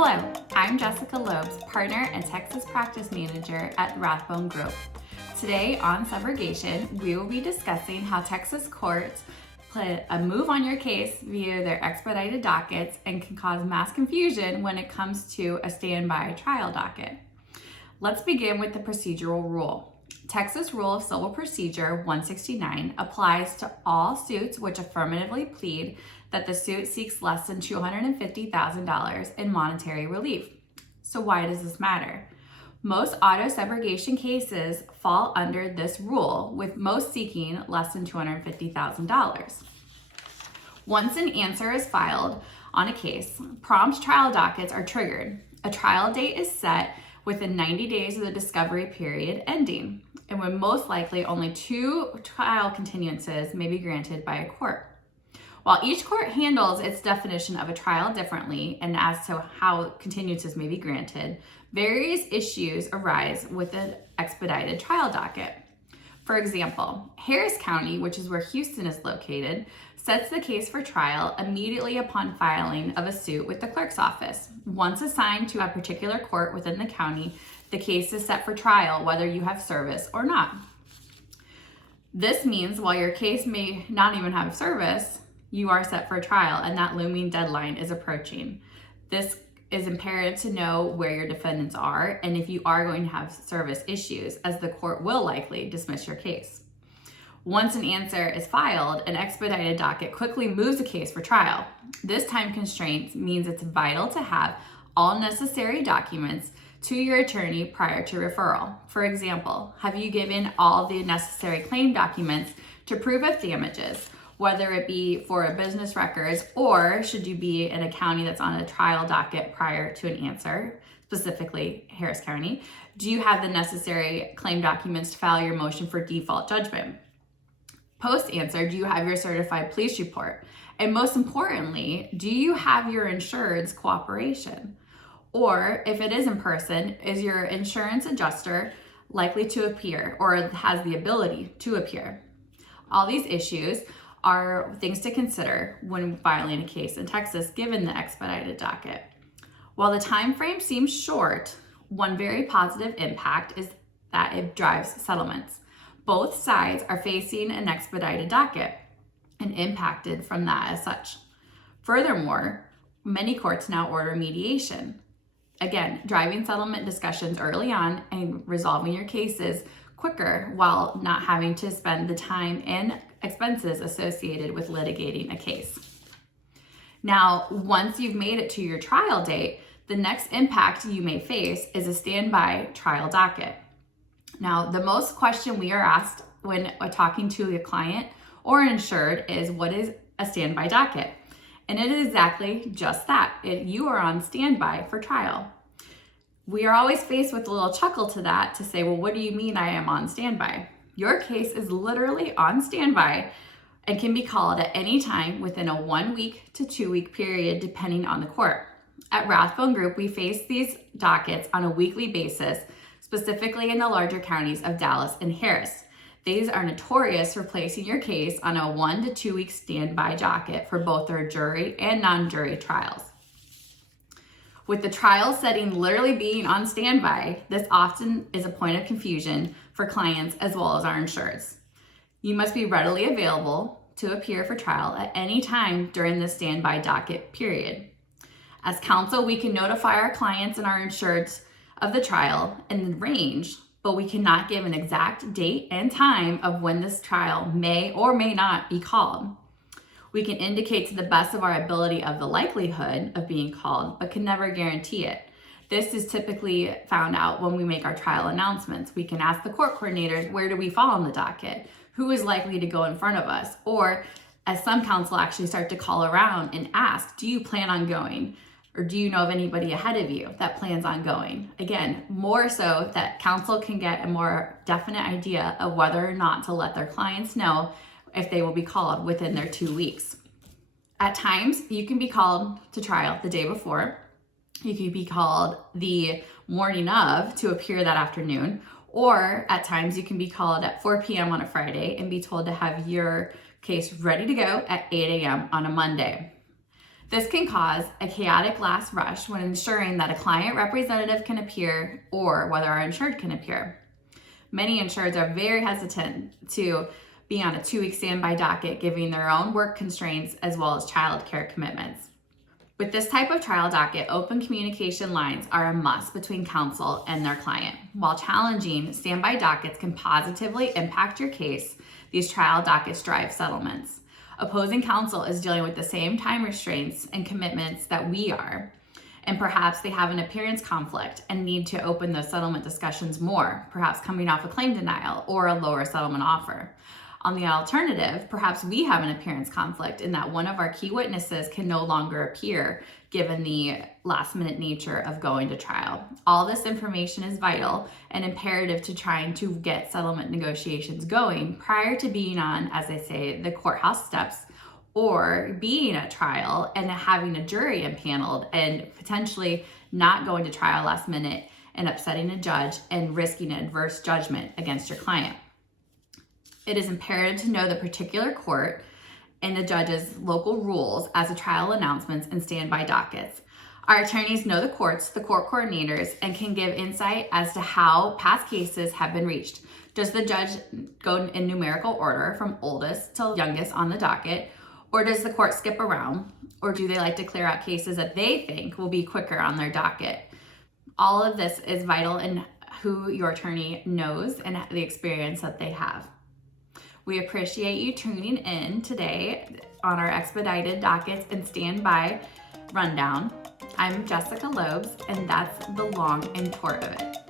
Hello, I'm Jessica Lobes, partner and Texas practice manager at Rathbone Group. Today on subrogation, we will be discussing how Texas courts put a move on your case via their expedited dockets and can cause mass confusion when it comes to a standby trial docket. Let's begin with the procedural rule. Texas Rule of Civil Procedure 169 applies to all suits which affirmatively plead that the suit seeks less than $250,000 in monetary relief. So why does this matter? Most auto subrogation cases fall under this rule, with most seeking less than $250,000. Once an answer is filed on a case, prompt trial dockets are triggered. A trial date is set within 90 days of the discovery period ending, and when most likely only 2 trial continuances may be granted by a court. While each court handles its definition of a trial differently and as to how continuances may be granted, various issues arise with an expedited trial docket. For example, Harris County, which is where Houston is located, sets the case for trial immediately upon filing of a suit with the clerk's office. Once assigned to a particular court within the county, the case is set for trial whether you have service or not. This means while your case may not even have service, you are set for trial and that looming deadline is approaching. This is imperative to know where your defendants are and if you are going to have service issues, as the court will likely dismiss your case. Once an answer is filed, an expedited docket quickly moves the case for trial. This time constraint means it's vital to have all necessary documents to your attorney prior to referral. For example, have you given all the necessary claim documents to prove of damages, whether it be for a business records or should you be in a county that's on a trial docket prior to an answer, specifically Harris County? Do you have the necessary claim documents to file your motion for default judgment? Post-answer, do you have your certified police report? And most importantly, do you have your insured's cooperation? Or if it is in person, is your insurance adjuster likely to appear or has the ability to appear? All these issues are things to consider when filing a case in Texas, given the expedited docket. While the time frame seems short, one very positive impact is that it drives settlements. Both sides are facing an expedited docket and impacted from that as such. Furthermore, many courts now order mediation. Again, driving settlement discussions early on and resolving your cases quicker while not having to spend the time and expenses associated with litigating a case. Now, once you've made it to your trial date, the next impact you may face is a standby trial docket. Now, the most question we are asked when talking to a client or an insured is, what is a standby docket? And it is exactly just that. You are on standby for trial. We are always faced with a little chuckle to that to say, well, what do you mean I am on standby? Your case is literally on standby and can be called at any time within a 1 week to 2 week period, depending on the court. At Rathbone Group, we face these dockets on a weekly basis, specifically in the larger counties of Dallas and Harris. These are notorious for placing your case on a 1 to 2 week standby docket for both their jury and non-jury trials. With the trial setting literally being on standby, this often is a point of confusion for clients as well as our insureds. You must be readily available to appear for trial at any time during the standby docket period. As counsel, we can notify our clients and our insureds of the trial and the range, but we cannot give an exact date and time of when this trial may or may not be called. We can indicate to the best of our ability of the likelihood of being called, but can never guarantee it. This is typically found out when we make our trial announcements. We can ask the court coordinators, where do we fall on the docket? Who is likely to go in front of us? Or as some counsel actually start to call around and ask, do you plan on going? Or do you know of anybody ahead of you that plans on going? Again, more so that counsel can get a more definite idea of whether or not to let their clients know if they will be called within their 2 weeks. At times, you can be called to trial the day before. You can be called the morning of to appear that afternoon, or at times you can be called at 4 p.m. on a Friday and be told to have your case ready to go at 8 a.m. on a Monday. This can cause a chaotic last rush when ensuring that a client representative can appear or whether our insured can appear. Many insureds are very hesitant to be on a 2-week standby docket, given their own work constraints as well as childcare commitments. With this type of trial docket, open communication lines are a must between counsel and their client. While challenging, standby dockets can positively impact your case. These trial dockets drive settlements. Opposing counsel is dealing with the same time restraints and commitments that we are, and perhaps they have an appearance conflict and need to open those settlement discussions more, perhaps coming off a claim denial or a lower settlement offer. On the alternative, perhaps we have an appearance conflict in that one of our key witnesses can no longer appear given the last minute nature of going to trial. All this information is vital and imperative to trying to get settlement negotiations going prior to being on, as I say, the courthouse steps or being at trial and having a jury impaneled and potentially not going to trial last minute and upsetting a judge and risking an adverse judgment against your client. It is imperative to know the particular court and the judge's local rules as a trial announcements and standby dockets. Our attorneys know the courts, the court coordinators, and can give insight as to how past cases have been reached. Does the judge go in numerical order from oldest to youngest on the docket, or does the court skip around, or do they like to clear out cases that they think will be quicker on their docket? All of this is vital in who your attorney knows and the experience that they have. We appreciate you tuning in today on our expedited dockets and standby rundown. I'm Jessica Lobes, and that's the long and short of it.